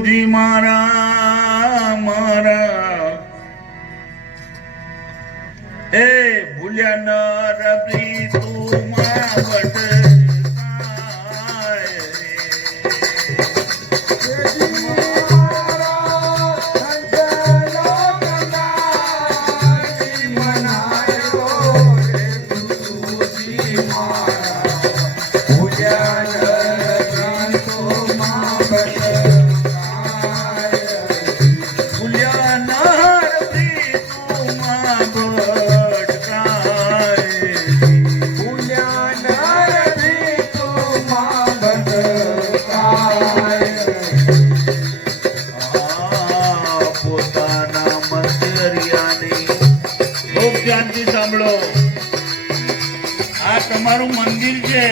વિઠુજી મારા મારા એ ભૂલ્યા ન રબી તું માવટ સાંભળો, આ તમારું મંદિર છે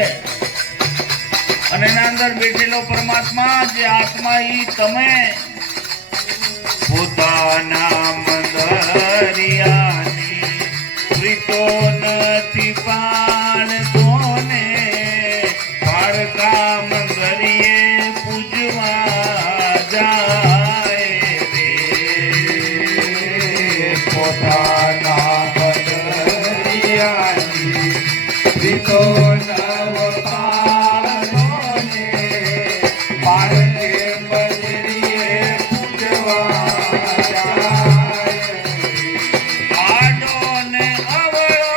અને એના અંદર બેઠેલો પરમાત્મા જે આત્મા ઈ તમે પોતાના મંદિરિયાની પ્રીતો નથી પાડતો ને પાડતા મંદિરે પૂજવા જાય રે પોતાના તો નવ પારણોને પારણે મંદિરે પૂજવા જાય આડો ને અવળો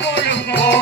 મૂર્ખો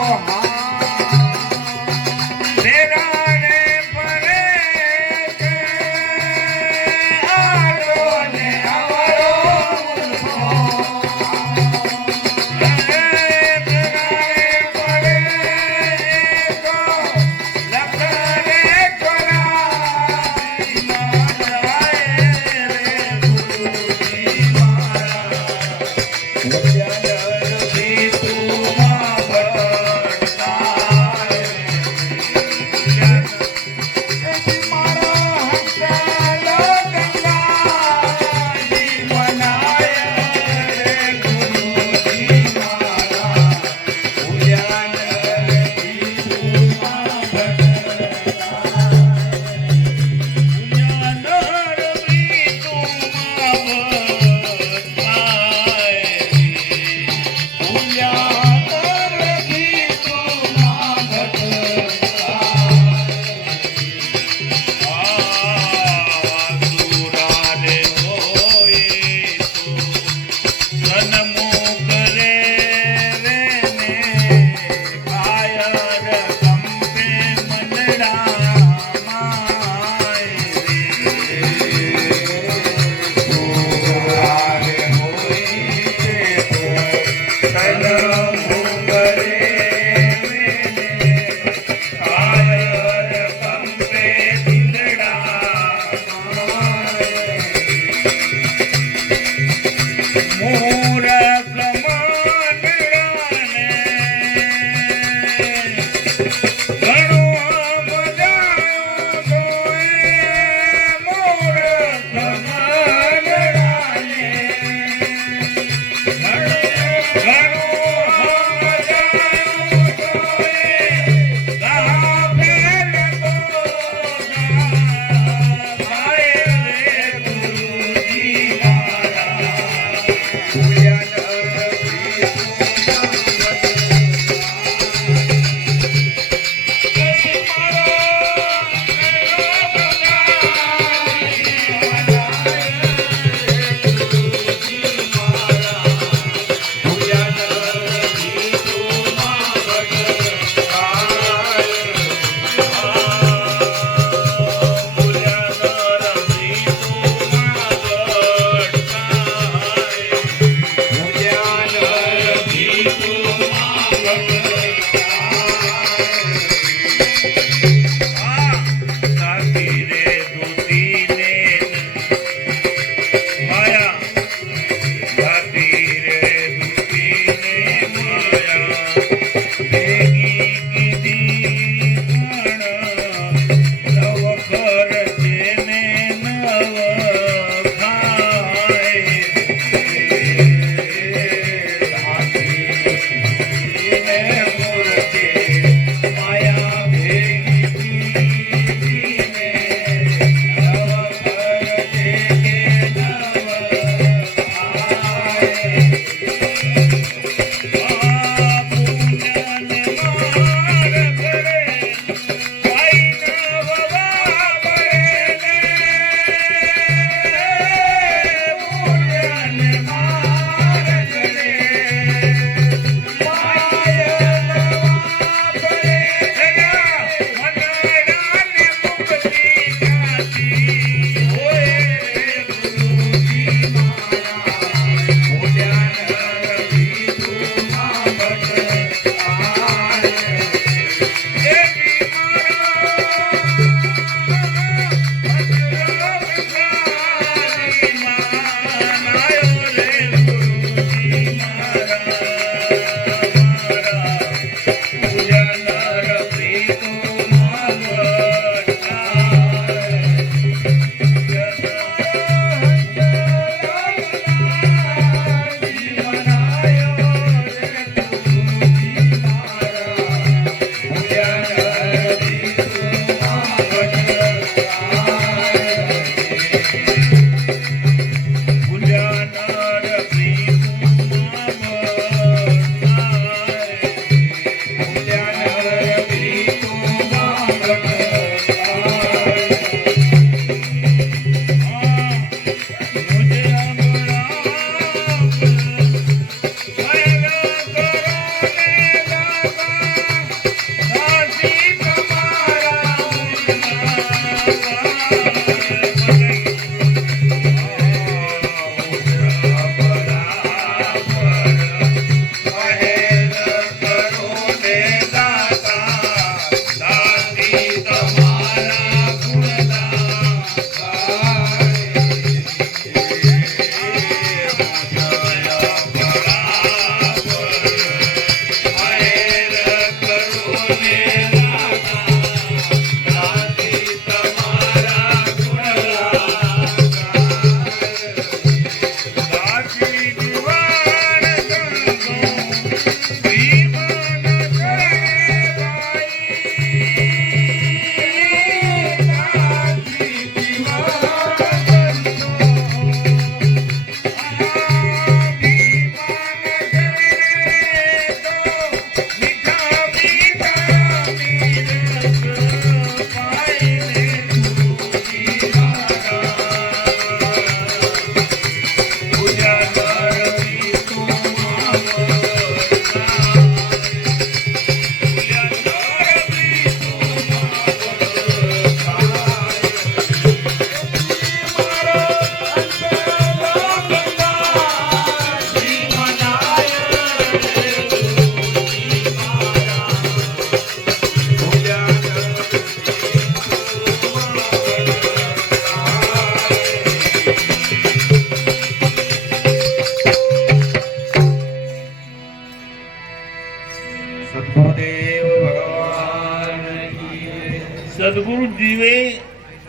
સદગુરુજીએ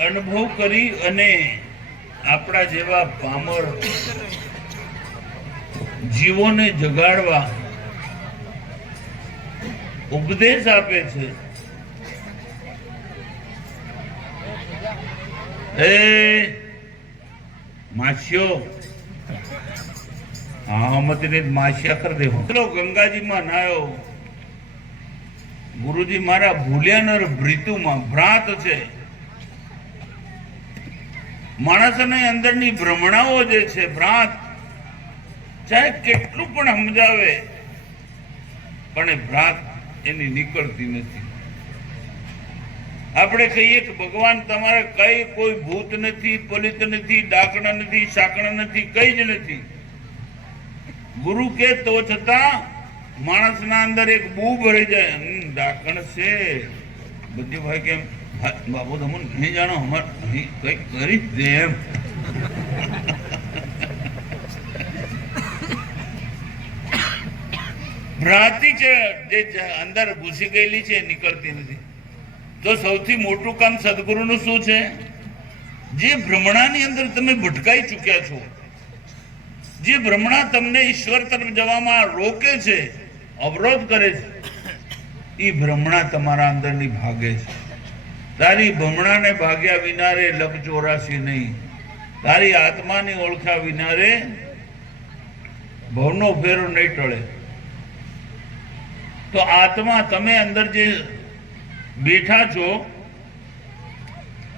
અનુભવ કરી અને આપણા જેવા પામર જીવોને જગાડવા ઉપદેશ આપે છે. એ માછીઓ હા મતને માછિયા કરી દેવો. ચલો ગંગાજીમાં નાયો. ગુરુજી મારા ભૂલ્યાનર ભૃતુમાં ભ્રાત છે. માણસની અંદરની ભ્રમણાઓ જે છે ભ્રાત, ચાહે કેટલું પણ સમજાવે પણ એ ભ્રાત એની નીકળતી નથી. આપણે કહીએ કે ભગવાન તમારે કઈ કોઈ ભૂત નથી, પલિત નથી, ડાકણા નથી, સાકણા નથી, કઈ જ નથી. ગુરુ કે તો છતાં માણસના અંદર એક બૂ ભરી જાય, ડાકણ છે બધી ભાઈ કેમ બાબુ તમને નહીં જાણો અમારે અહીં કઈક કરી દે એમ. ભ્રાંતિ છે જે અંદર ઘૂસી ગયેલી છે નીકળતી નથી. તો સૌથી મોટું કામ સદગુરુનું શું છે? જે ભ્રમણાની અંદર તમે ભટકાઈ ચૂક્યા છો, જે ભ્રમણા તમને ઈશ્વર તરફ જવામાં રોકે છે, અવરોધ કરે છે, એ ભ્રમણા તમારા અંદરની ભાગે છે. તારી ભ્રમણાને ભાગ્યા વિનારે લગ 84 નહીં. તારી આત્માની ઓળખ્યા વિનારે ભવનો ફેરો નહીં ટળે. તો આત્મા તમે અંદર જે બેઠા છો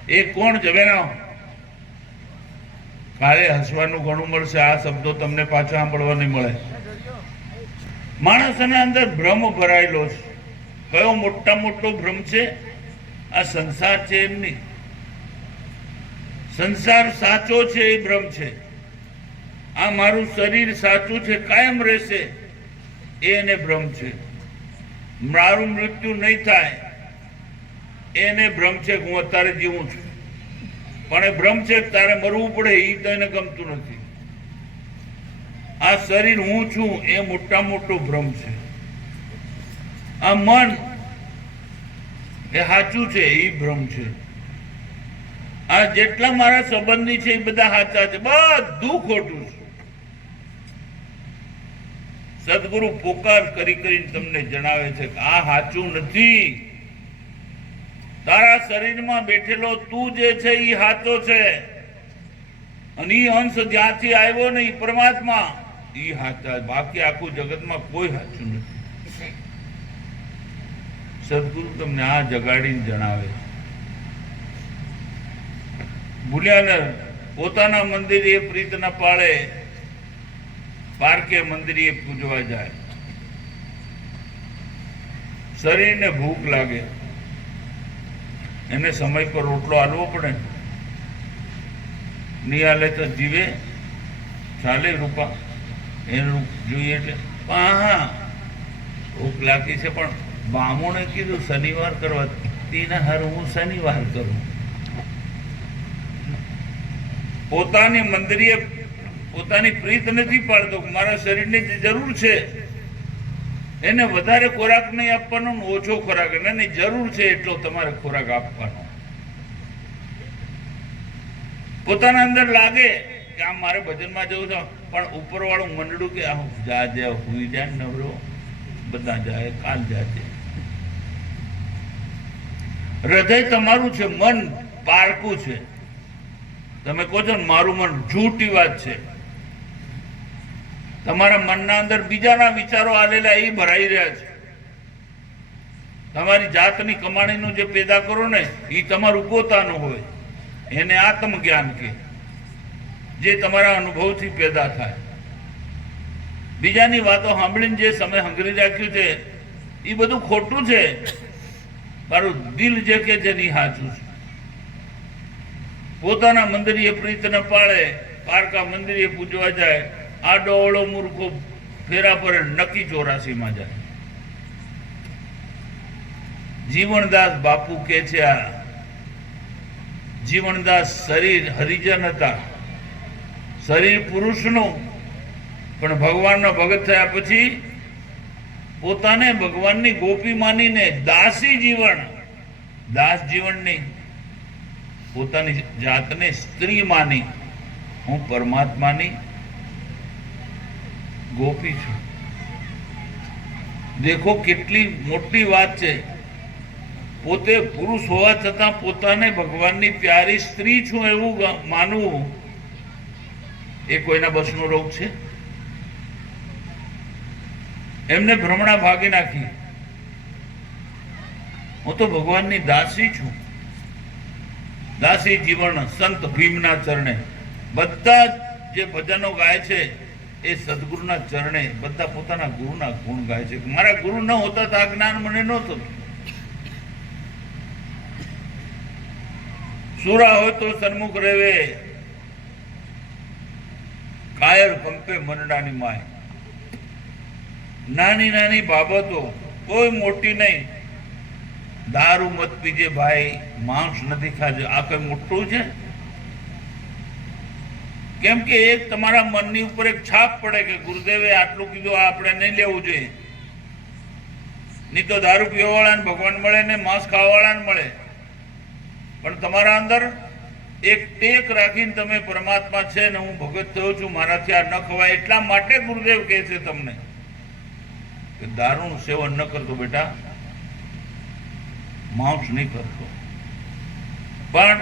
એ કોણ જવેના? કાલે હસવાનું ઘણું મળશે, આ શબ્દો તમને પાછા સાંભળવા નહીં મળે. માણસના અંદર ભ્રમ ભરાયેલો છે. કયો મોટા મોટો ભ્રમ છે? આ સંસાર છે એમની. સંસાર સાચો છે એ ભ્રમ છે. આ મારું શરીર સાચું છે, કાયમ રહેશે, એને ભ્રમ છે. મારું મૃત્યુ નહીં થાય એને ભ્રમ છે કે હું અત્યારે જીવું છું, પણ એ ભ્રમ છે કે તારે મરવું પડે એ તો એને ગમતું નથી. આ શરીર હું છું એ મોટા મોટો ભ્રમ છે. આ મન એ સાચું છે એ ભ્રમ છે. આ જેટલા મારા સંબંધી છે એ બધા સાચા છે, બધું ખોટું છે. સદગુરુ પોકાર કરી કરીને તમને જણાવે છે કે આ સાચું નથી. તારા શરીરમાં બેઠેલો તું જે છે એ સાચો છે, અને એ અંશ જ્યાંથી આવ્યો ને એ પરમાત્મા એ સાચા. બાકી આખું જગતમાં કોઈ સાચું નથી. સદગુરુ તમને આ જગાડીને જણાવે છે. ભૂલ્યાનર પોતાના મંદિરે પ્રીત ના પાળે પારકે મંદિરે પૂજવા જાય. શરીરને ભૂખ લાગે, એને સમય પર રોટલો આલવો પડે. નહીં આલે તો જીવે ચાલે રૂપા એનું જોઈએ એટલે. હા ભૂખ લાગી છે, પણ બામુણે કીધું શનિવાર કરવા, તેના હાર હું શનિવાર કરું. પોતાની મંદિરે પોતાની પ્રીત નથી પાડતો. મારા શરીરની જે જરૂર છે એને વધારે ખોરાક નહીં આપવાનો, ઓછો ખોરાક. એની જરૂર છે એટલો તમારે ખોરાક આપવાનો. પોતાના અંદર લાગે કે આમ મારે ભજનમાં જવું છે, પણ ઉપર વાળું મંડળું કે આમ જાજે હુઈ જાય નવરો, બધા જાય, કાલ જાજે. હૃદય તમારું છે, મન પારકું છે. તમે કહો છો ને મારું મન, જૂઠી વાત છે. તમારા મનના અંદર બીજાના વિચારો આલેલા એ ભરાઈ રહ્યા છે. તમારી જાતની કમાણીનું જે પેદા કરો ને એ તમારું પોતાનું હોય, એને આત્મજ્ઞાન કે, જે તમારા અનુભવથી પેદા થાય. બીજાની વાતો સાંભળીને જે સમય હંગરી રાખ્યું છે એ બધું ખોટું છે. મારું દિલ જે કે છે નહીં સાચું છે. પોતાના મંદિરે પ્રીત ન પાળે, પારકા મંદિરે પૂજવા જાય, આડો ઓળો મૂર્ખો ફેરા પર નક્કી 84 જાય. જીવણદાસ બાપુ કે છે, આ જીવણદાસ શરીર હરિજન હતા, શરીર પુરુષનું, પણ ભગવાનનો ભગત થયા પછી પોતાને ભગવાનની ગોપી માનીને દાસી જીવન, દાસ જીવન નહીં, પોતાની જાતને સ્ત્રી માની હું પરમાત્માની ગોપી છું. દેખો કેટલી મોટી વાત છે. પોતે પુરુષ હોવા છતાં પોતાને ભગવાનની પ્યારી સ્ત્રી છું એવું માનવું એ કોઈના બસનો રોગ છે? એમને ભ્રમણા ભાગી નાખી. હું તો ભગવાનની દાસી છું. દાસી જીવન સંત ભીમના ચરણે. બધા જે ભજનો ગાય છે એ સદગુરુના ચરણે, બધા પોતાના ગુરુના ગુણ ગાય છે. મારા ગુરુ ન હોતા તો આ જ્ઞાન મને ન થતું. સુરા હોય તો સન્મુખ રેવે, કાયર કંપે મનડાની માય. નાની નાની બાબતો, કોઈ મોટી નહીં. દારૂ મત પીજે ભાઈ, માંસ નથી ખાજે, આ કઈ મોટું છે? કેમ કે એક તમારા મનની ઉપર એક છાપ પડે કે ગુરુદેવે આટલું કીધું, આ આપણે નહીં લેવું જોઈએ. નહીં તો દારૂ પીવા વાળાને ભગવાન મળે ને માંસ ખાવા વાળાને મળે. પણ તમારા અંદર એક ટેક રાખીને તમે પરમાત્મા છે ને હું ભગત થયો છું, મારાથી આ ન ખવાય, એટલા માટે ગુરુદેવ કહે છે તમને કે દારૂનું સેવન ન કરતો બેટા, માંસ નહીં કરતો. પણ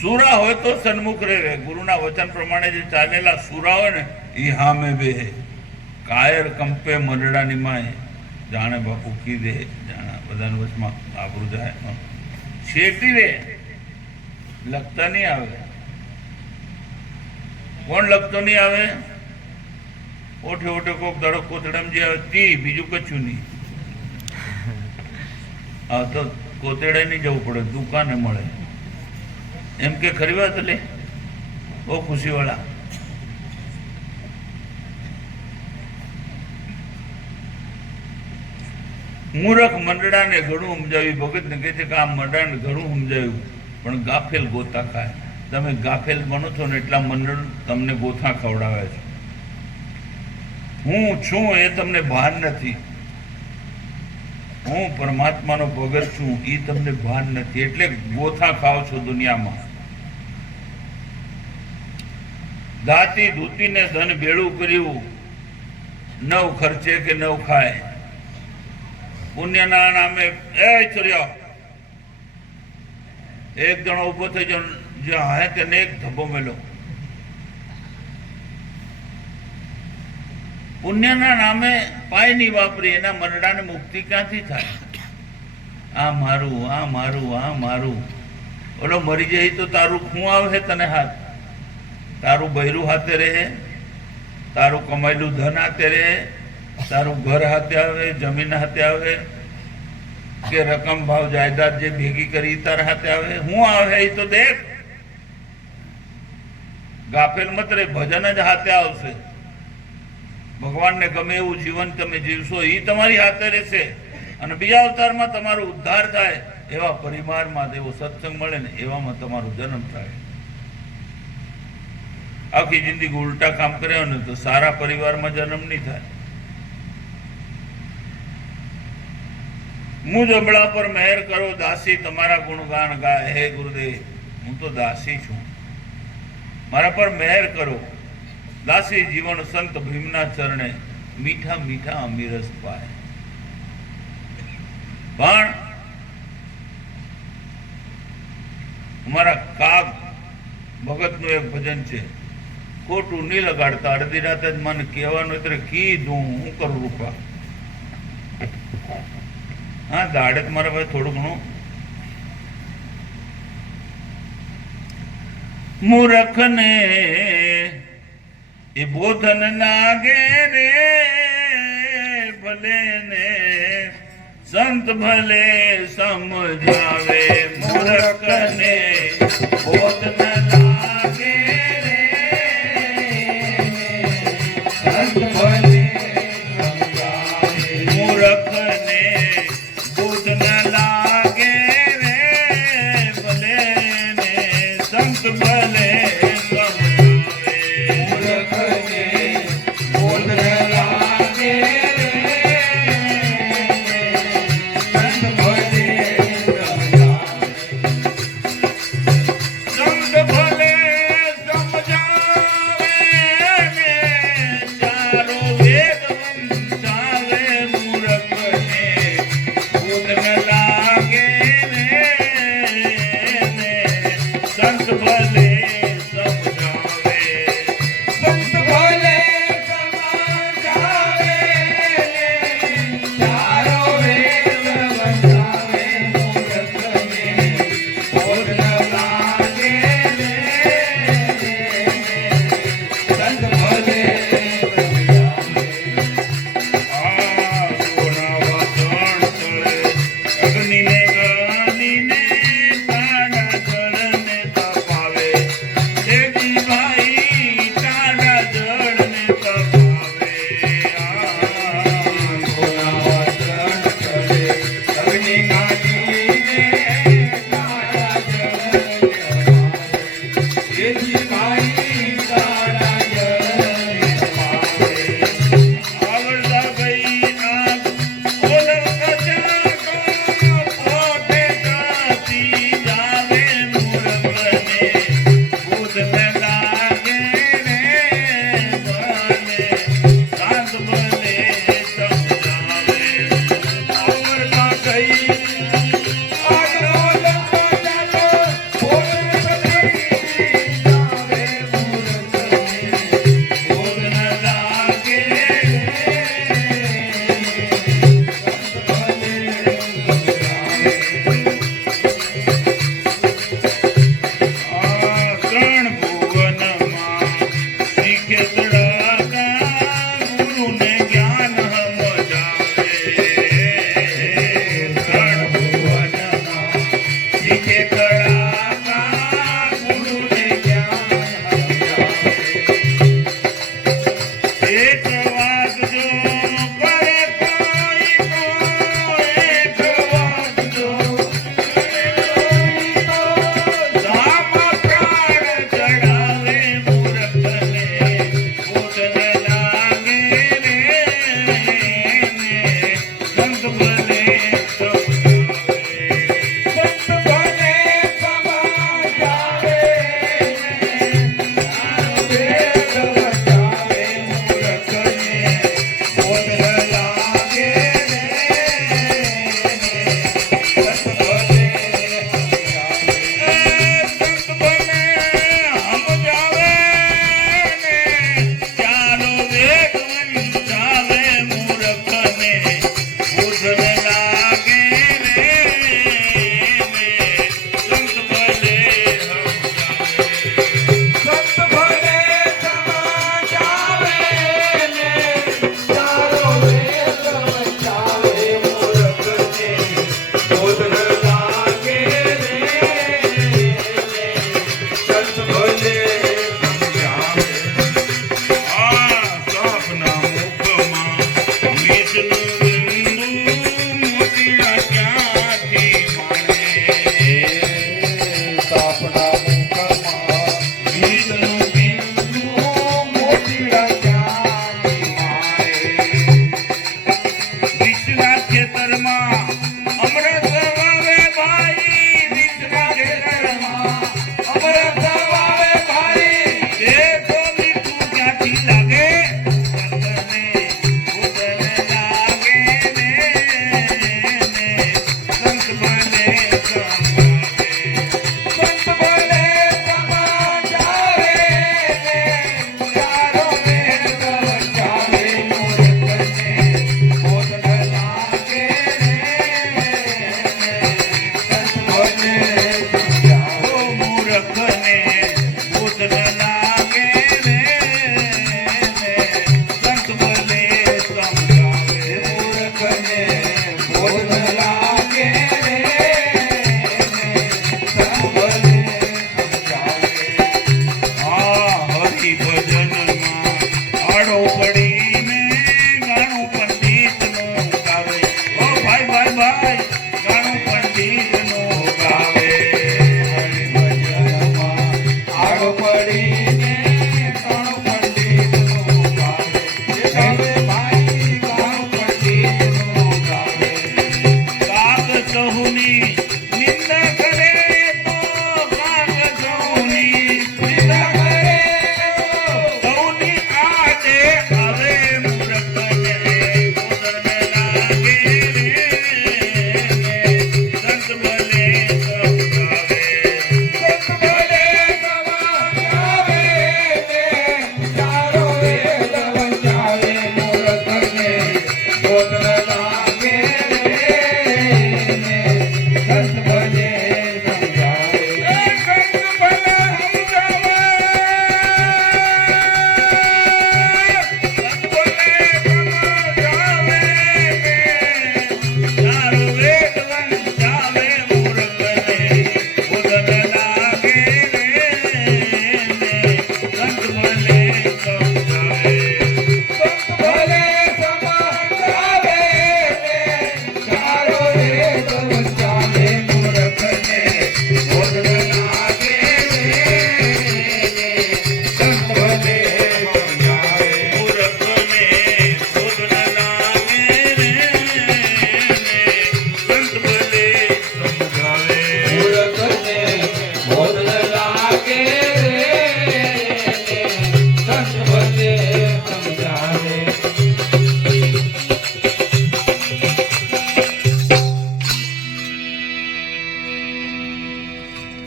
સુરા હોય તો સન્મુખ રહે. ગુરુના વચન પ્રમાણે જે ચાલેલા સુરા હોય ને એ હામે બે, કાયર કંપે મરડાની માય. જાણે બાપુ કીધે, જાણે બધાના વચમાં આબરૂ જાય, શેટી રે, લખતા નહીં આવે. કોણ લખતો નહીં આવે? ઓઠે ઓઠે કોક દડો કોતડમ જે આવે તી, બીજું કશું નહીં. હા તો કોતેડે નહીં જવું પડે, દુકાને મળે. એમ કે ખરી વાત લે, બહુ ખુશી વાળા. મૂરખ મંડળાને ઘણું સમજાવ્યું. ભગતને કહે છે કે આ મંડળાને ઘણું સમજાવ્યું, પણ ગાફેલ ગોતા ખાય. તમે ગાફેલ બનો છો ને એટલા મંડળ તમને ગોથા ખવડાવે છે. હું છું એ તમને ભાન નથી. હું પરમાત્માનો ભગત છું એ તમને ભાન નથી, એટલે ગોથા ખાઓ છો દુનિયામાં. દાતી ધૂતીને ધન ભેળું કર્યું, નવ ખર્ચે કે નવ ખાય. પુણ્યના નામે એ ચર્યા એક જણો ઉભો થઈ જાવ, જ્યાં હે તેને એક ધબ્બો મેલો. પુણ્યના નામે પાય નહીં વાપરી, એના મરડાને મુક્તિ ક્યાંથી થાય? આ મારું, આ મારું, આ મારું. ઓલો મરી જાય તો તારું શું આવે તને હાથ? તારું બૈરું હાથે રહે, તારું કમાયેલું ધન હાથે રહે, તારું ઘર હાથે આવે, જમીન હાથે આવે, કે રકમ ભાવ જાયદાદ જે ભેગી કરી તાર હાથે આવે? શું આવે એ તો દેખ. ગાફેલ મત રે, ભજન જ હાથે આવશે. ભગવાનને ગમે એવું જીવન તમે જીવશો એ તમારી હાથે રહેશે. અને બીજા અવતારમાં તમારો ઉદ્ધાર થાય, એવા પરિવારમાં એવો સત્સંગ મળે ને એવામાં તમારો જન્મ થાય. આખી જિંદગી ઉલટા કામ કર્યા ને તો સારા પરિવારમાં જન્મ નહીં થાય. મુજ અબળા પર મહેર કરો, દાસી તમારા ગુણગાન ગાય. હે ગુરુદેવ, હું તો દાસી છું, મારા પર મહેર કરો. દાસી જીવન સંત ભીમના ચરણે, મીઠા મીઠા અમીરસ પાય. પણ અમારા કાગ ભગતનું એક ભજન છે, ખોટું નહીં લગાડતા, અડધી રાતે જ મને કહેવાનું એટલે કીધું હું કરું રૂપા. હા, દાડે જ મારા ભાઈ થોડું ઘણું. મૂર્ખને એ બોધન નાગે રે, ભલે ને સંત ભલે સમજાવે. મૂર્ખને બોધન લાગે રે, સંત ભલે સમજાવે. મૂર્ખને બોધન લાગે રે, ભલે ને સંત ભલે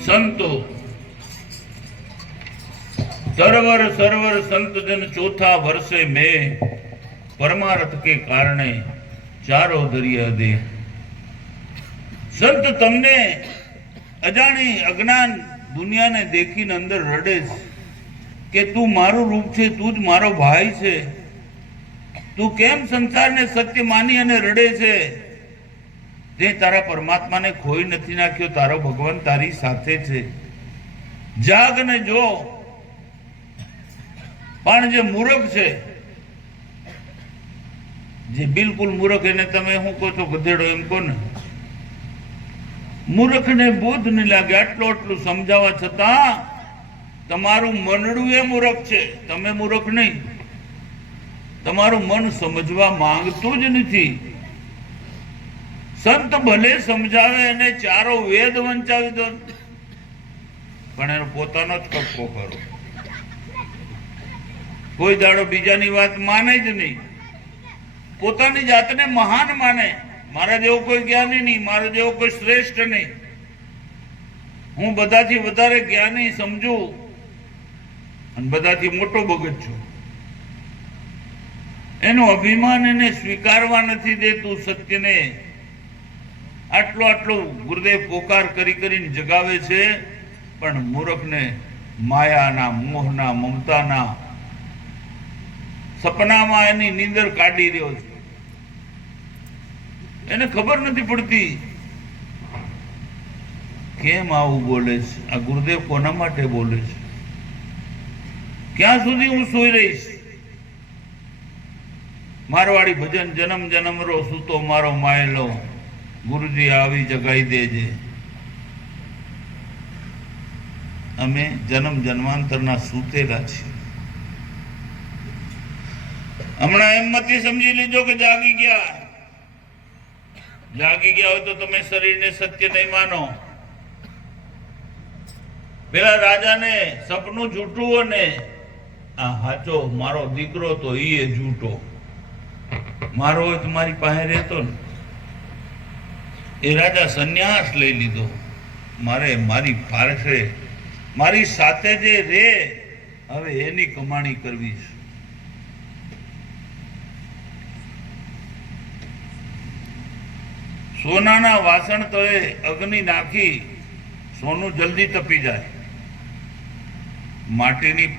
સંતો સરવર સરવર સંત જન ચોથા વર્ષે મેં પરમાર્થ કે કારણે ચારો દરિયા દે. સંત તમને અજાણી અજ્ઞાન દુનિયાને દેખીને અંદર રડે છે કે તું મારું રૂપ છે, તું જ મારો ભાઈ છે, તું કેમ સંસારને સત્ય માની અને રડે છે? તે તારા પરમાત્માને ખોઈ નથી નાખ્યો, તારો ભગવાન તારી સાથે છે. જાગ ને જો. પણ જે મૂર્ખ છે, જે બિલકુલ મૂર્ખ, એને તમે શું કહો છો? ગધેડો એમ કહો ને. મૂર્ખને બોધ નહીં લાગે. આટલું સમજાવવા છતાં તમારું મનડું એ મૂર્ખ છે, તમે મૂર્ખ નહીં. તમારું મન સમજવા માંગતું જ નથી. સંત ભલે સમજાવે અને ચારો વેદ વંચાવી દો, પણ એનો પોતાનો જ કપકો કરો. કોઈ દાડો બીજાની વાત માને જ નહીં. પોતાની જાતને મહાન માને. મારા જેવો કોઈ જ્ઞાની નહીં, મારો જેવો કોઈ શ્રેષ્ઠ નહીં, હું બધાથી વધારે જ્ઞાની સમજુ અને બધાથી મોટો ભગત છું. એનું અભિમાન એને સ્વીકારવા નથી દેતું સત્યને. આટલો ગુરુદેવ પોકાર કરીને જગાવે છે, પણ મૂર્ખને માયાના, મોહના, મમતાના સપનામાં એની નીંદર કાઢી રહ્યો છે. એને ખબર નથી પડતી કેમ આવું બોલે છે. આ ગુરુદેવ કોના માટે બોલે છે? ક્યાં સુધી હું સૂઈ રહીશ? મારવાડી ભજન જન્મ જન્મ રો સૂતો મારો માયલો, ગુરુજી આવી જગાઈ દેજે. અમે જન્મ જન્માંતરના સૂતેલા છીએ. હમણાં એમ મત સમજી લીધો કે જાગી ગયા. જાગી ગયા હોય તો તમે શરીરને સત્ય નહીં માનો. પેલા રાજાને સપનું જૂઠું અને આ હાચો મારો દીકરો તો ઈ જૂઠો. મારો હોય તો મારી પાસે રહેતો ને. એ રાજા સંન્યાસ લઈ લીધો. મારે મારી પારખે મારી સાથે જે રે, હવે એની કમાણી કરવી છે. સોનાના વાસણ તળે અગ્નિ નાખી સોનું જલ્દી તપી જાય. માટીની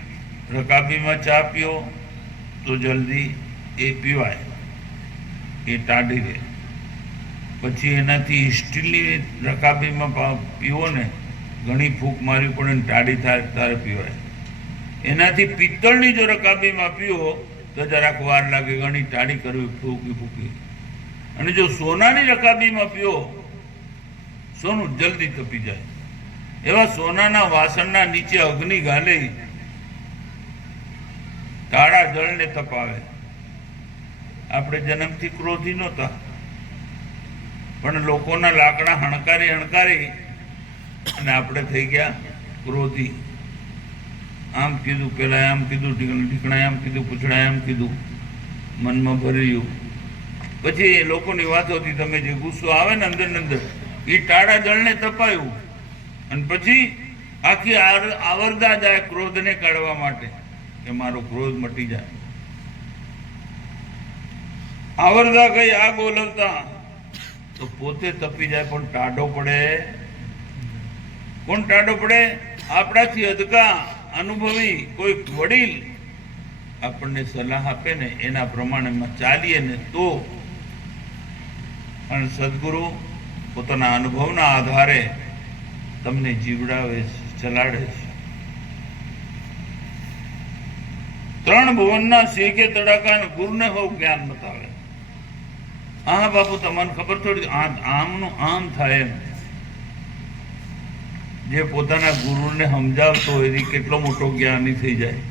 રકાબીમાં ચા પીઓ તો જલ્દી એ પીવાય, એ ટાઢી રહે. પછી એનાથી સ્ટીલની રકાબીમાં પીવો ને, ઘણી ફૂંક મારવી પડે ને ટાઢી થાય ત્યારે પીવાય. એનાથી પિત્તળની જો રકાબીમાં પીવો તો જરાક વાર લાગે, ઘણી ટાઢી કરવી, ફૂંકી. અને જો સોનાની રકાબીમાં પીઓ, સોનું જલ્દી તપી જાય. એવા સોનાના વાસણના નીચે અગ્નિ ગાલી કાળા જળને તપાવે. આપણે જન્મથી ક્રોધી નહોતા, પણ લોકોના લાકડા હણકારી અને આપણે થઈ ગયા ક્રોધી. આમ કીધું, પેલા આમ કીધું, ઢીકણા આમ કીધું, પૂછડા આમ કીધું, મનમાં ભર્યું. પછી એ લોકોની વાતો હતી, તમે જે ગુસ્સો આવે ને અંદર એ ટાળા જળને તપાયું, અને પછી આખી આવરદા જાય ક્રોધને કાઢવા માટે કે મારો ક્રોધ મટી જાય. આવરદા ગઈ આગ ઓલવતા તો પોતે તપી જાય, પણ ટાઢો પડે. કોણ ટાઢો પડે? આપણાથી અદકા અનુભવી કોઈ વડીલ આપણને સલાહ આપે ને, એના પ્રમાણે ચાલીએ ને તો. અને સદગુરુ પોતાના અનુભવના આધારે તમને જીવડાવે છે, ચલાડે છે. 3 ભુવનના શેકે તડાકા ગુરુને હોવ જ્ઞાન બતાવે. હા બાપુ, તમને ખબર થોડી આમનું આમ થાય એમ. જે પોતાના ગુરુને સમજાવતો હોય એ કેટલો મોટો જ્ઞાની થઈ જાય.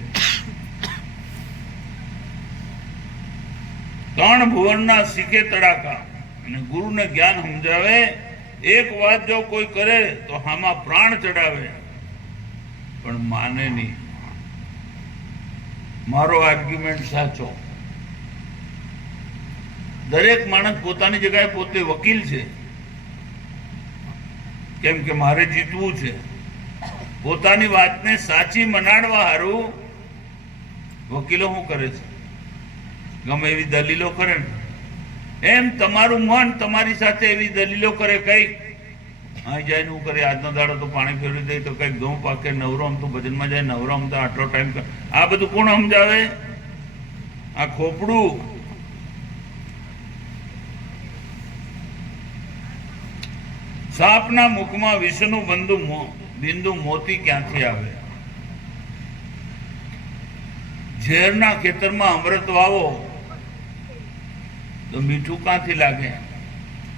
3 ભુવનના શીખે તડાકા અને ગુરુને જ્ઞાન સમજાવે. એક વાત જો કોઈ કરે તો આમાં પ્રાણ ચડાવે, પણ માને નહીં. મારો આર્ગ્યુમેન્ટ સાચો. દરેક માણસ પોતાની જગ્યાએ પોતે વકીલ છે, કેમ કે મારે જીતવું છે. પોતાની વાતને સાચી મનાડવા હારું વકીલો શું કરે છે? ગમે એવી દલીલો કરે ને. એમ તમારું મન તમારી સાથે એવી દલીલો કરે, કઈક અહીં જાય ને હું કરે, આજનો દાડો તો પાણી ફેરવી દે, તો કઈક ઘઉં પાકે, નવરો આમ તો ભજનમાં જાય, નવરો આમ તો આટલો ટાઈમ. આ બધું કોણ સમજાવે? આ ખોપડું. સાપના મુખમાં વિષનું બિંદુ મોતી ક્યાંથી આવે? ઝેરના ખેતરમાં અમૃત વાવો તો મીઠું ક્યાંથી લાગે?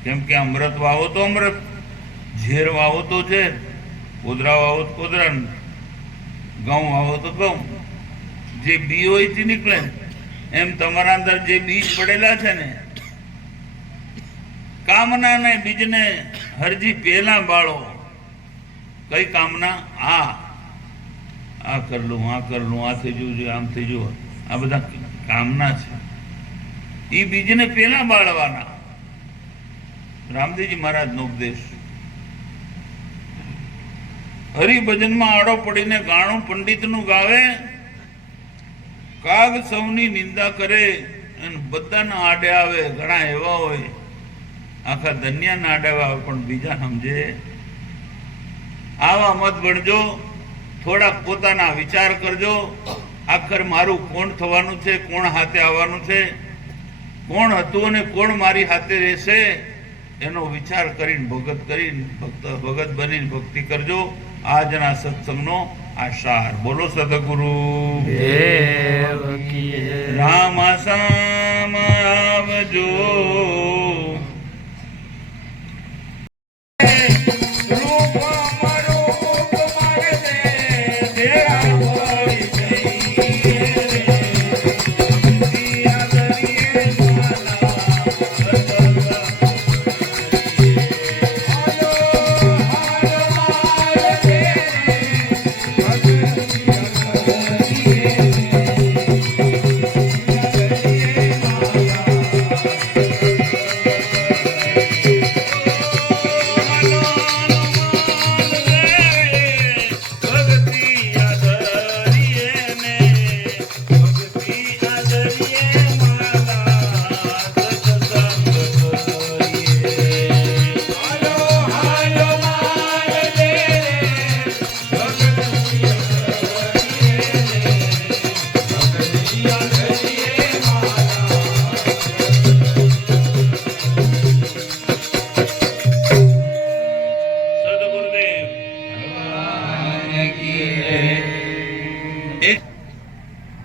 કેમ કે અમૃત વાવો તો અમૃત, ઝેર વાવો તો ઝેર, કોદરા વાવો તો કોદરા, ઘઉં વાવો તો ઘઉં. જે બી હોય તે નીકળે. એમ તમારા અંદર જે બીજ પડેલા છે ને, કામના ને બીજને હરજી પહેલા બાળો. કઈ કામના? આ કરલું, આ કરલું, આ થઈ જવું, આમ થઈ જવું, આ બધા કામના છે. એ બીજને પહેલા બાળવાના. રામદેવજી મહારાજ નો ઉપદેશ. હરિભજનમાં આડો પડીને ગાણું પંડિત નું ગાવે, કાગ સૌની નિંદા કરે અને બધાના આડે આવે. ઘણા એવા હોય આખા દુનિયાના આડે આવે પણ બીજા સમજે. આવા મત ગણજો, થોડાક પોતાના વિચાર કરજો. આખર મારું કોણ થવાનું છે, કોણ હાથે આવવાનું છે, કોણ હતું અને કોણ મારી હાથે રહેશે, એનો વિચાર કરીને ભગત બનીને ભક્તિ કરજો. આજના સત્સંગનો આસાર. બોલો સદગુરુ દેવ કી જય. રામ સામ આવજો.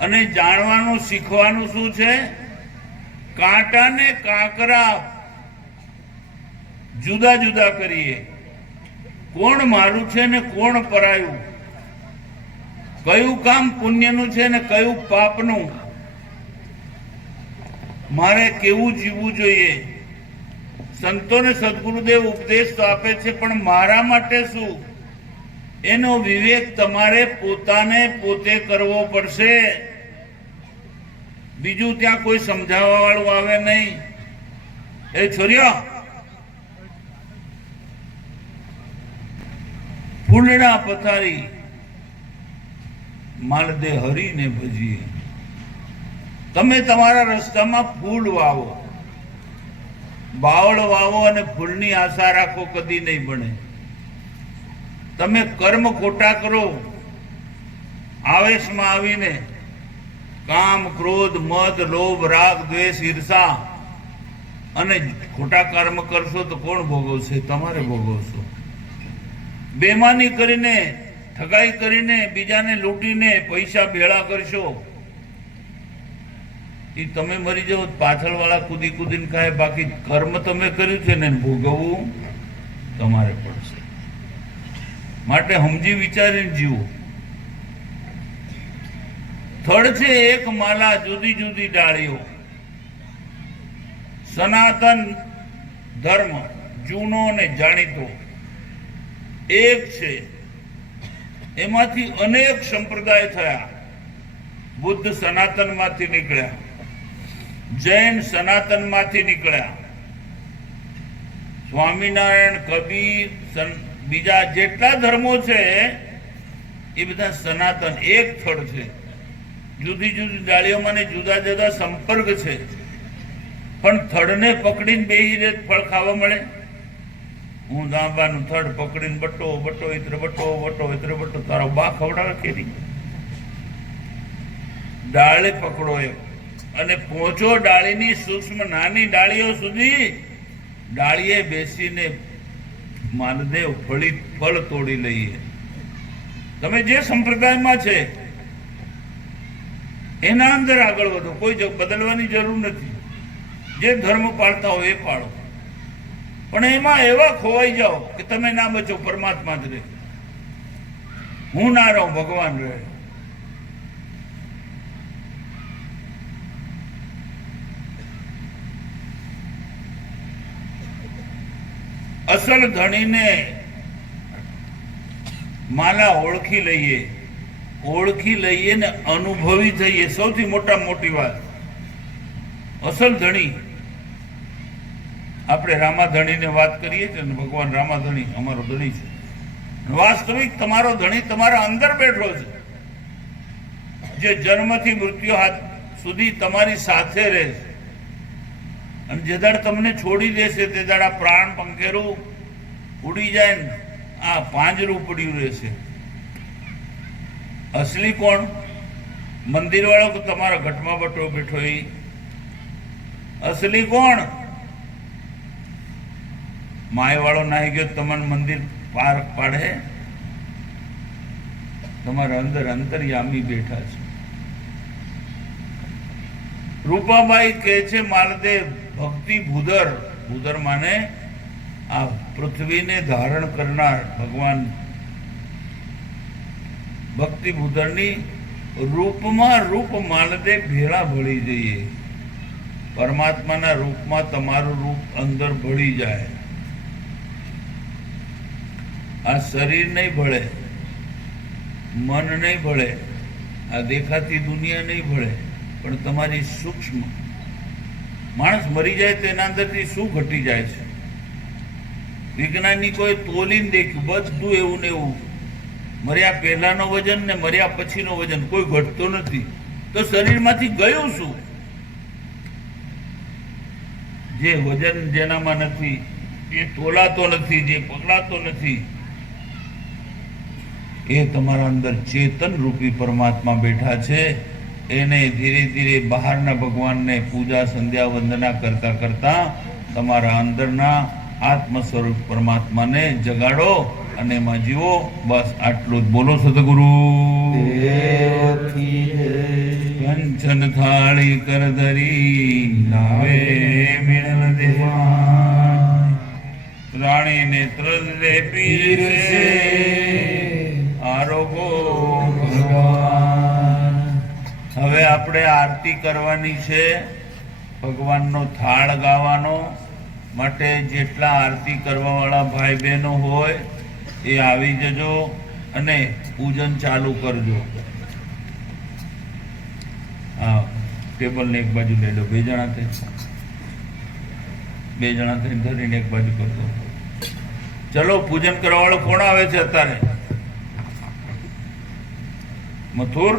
અને જાણવાનું શીખવાનું શું છે? કાંટા ને કાંકરા જુદા જુદા કરીએ. કોણ મારું છે ને કોણ પરાયું, કયું કામ પુણ્યનું છે ને કયું પાપનું, મારે કેવું જીવવું જોઈએ. સંતોને સદગુરુદેવ ઉપદેશ તો આપે છે, પણ મારા માટે શું, એનો વિવેક તમારે પોતાને પોતે કરવો પડશે. બીજું ત્યાં કોઈ સમજાવવા વાળું આવે નહીં. એ છોરીઓ, ફૂલડા પથારી માલદે હરીને ભજીએ. તમે તમારા રસ્તામાં ફૂલ વાવો, બાવળ વાવો અને ફૂલની આશા રાખો, કદી નહીં બને. તમે કર્મ ખોટા કરો, આવેશમાં આવીને કામ, ક્રોધ, મદ, લોભ, રાગ, દ્વેષ, ઈર્ષા અને ખોટા કર્મ કરશો તો કોણ ભોગવશે? તમારે ભોગવશો. બેમાની કરીને, ઠગાઈ કરીને, બીજાને લૂંટીને પૈસા ભેળા કરશો, એ તમે મરી જાઓ, પાછળ વાળા કૂદી કૂદીને ખાય. બાકી કર્મ તમે કર્યું છે ને ભોગવવું તમારે પડશે. માટે સમજી વિચારીને જીવો. થડ છે એક માલા, જુદી જુદી ડાળીઓ. સનાતન ધર્મ જૂનો અને જાણીતો એક છે. એમાંથી અનેક સંપ્રદાય થયા. બુદ્ધ સનાતન માંથી નીકળ્યા, જૈન સનાતન માંથી નીકળ્યા, સ્વામિનારાયણ, કબીર, બીજા જેટલા ધર્મો છે એ બધા સનાતન એક થડ છે. જુદી જુદી ડાળીઓમાં ને જુદા જુદા સંપર્ક છે, પણ થડને પકડીને બેહીને ફળ ખાવા મળે. હું દાંબાનું થડ પકડીને બટો બટો ઇત્ર બટો બટો ઇત્ર બટો, તારો બા ખવડાવે કેરી? ડાળે પકડો એમ અને પહોંચો ડાળીની સૂક્ષ્મ નાની ડાળીઓ સુધી. ડાળીએ બેસીને માનદેવ ફળ તોડી લઈએ. તમે જે સંપ્રદાયમાં છે એના અંદર આગળ વધો. કોઈ બદલવાની જરૂર નથી. જે ધર્મ પાળતા હોય એ પાળો, પણ એમાં એવા ખોવાઈ જાઓ કે તમે ના બચો, પરમાત્મા જ રહે. હું ના રહું, ભગવાન રહે. અસલ ધણીને માલા ઓળખી લઈએ ને અનુભવી થઈએ. સૌથી મોટા મોટી વાત અસલ ધણી. આપણે રામાધણીને વાત કરીએ છીએ ને, ભગવાન રામાધણી અમારો ધણી છે. વાસ્તવિક તમારો ધણી તમારા અંદર બેઠો છે, જે જન્મથી મૃત્યુ હાથ સુધી તમારી સાથે રહે છે. અને જે દાડ તમને છોડી દેશે તે દાડ આ પ્રાણ પંખેરું ઉડી જાય ને આ પાંજરું પડ્યું રહેશે. અસલી કોણ? મંદિર વાળો કે તમારા ઘટમાં બટો બેઠો? એ અસલી કોણ? માય વાળો નાહી ગયો તમને મંદિર પાર પાડે? તમારા અંદર અંતર્યામી બેઠા છે. રૂપાબાઈ કહે છે માલદેવ ભક્તિ ભૂધર, ભૂધર માને આ પૃથ્વીને ધારણ કરનાર ભગવાન. ભક્તિ ભૂધરની રૂપમાં રૂપ માલદેવ ભેળા ભળી જઈએ. પરમાત્માના રૂપમાં તમારું રૂપ અંદર ભળી જાય. આ શરીર નહીં ભળે, મન નહીં ભળે, આ દેખાતી દુનિયા નહીં ભળે, પણ તમારી સૂક્ષ્મ. માણસ મરી જાય તેના અંદરથી શું ઘટી જાય છે? વૈજ્ઞાનિકોએ તોલીને દેખ્યું, બધું એવું ને એવું. મર્યા પહેલાનો વજન ને મર્યા પછીનો વજન કોઈ ઘટતો નથી. તો શરીરમાંથી ગયું શું? જે વજન જેનામાં નથી, એ તોલાતો નથી, જે પકડાતો નથી, એ તમારા અંદર ચેતન રૂપી પરમાત્મા બેઠા છે. એને ધીરે ધીરે બહારના ભગવાનને પૂજા સંધ્યા વંદના કરતા કરતા તમારા અંદરના આત્મ સ્વરૂપ પરમાત્માને જગાડો અને એમાં જીવો. બસ આટલું જ. બોલો સદગુરુ કંચન થાળી કરધરી લાવે મિળન દેવા, રાણી નેત્ર દે પીરસે આરોગો ભગવાન. હવે આપણે આરતી કરવાની છે, ભગવાનનો થાળ ગાવાનો. માટે જેટલા આરતી કરવા વાળા ભાઈ બહેનો હોય એ આવી જજો અને પૂજન ચાલુ કરજો. હા, ટેબલ ને એક બાજુ લઈ લો. બે જણા થઈને ધરીને એક બાજુ કરજો. ચલો, પૂજન કરવા વાળો કોણ આવે છે અત્યારે? મથુર.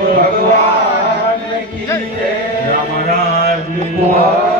ભગવાન કી જય. રામ રાજ.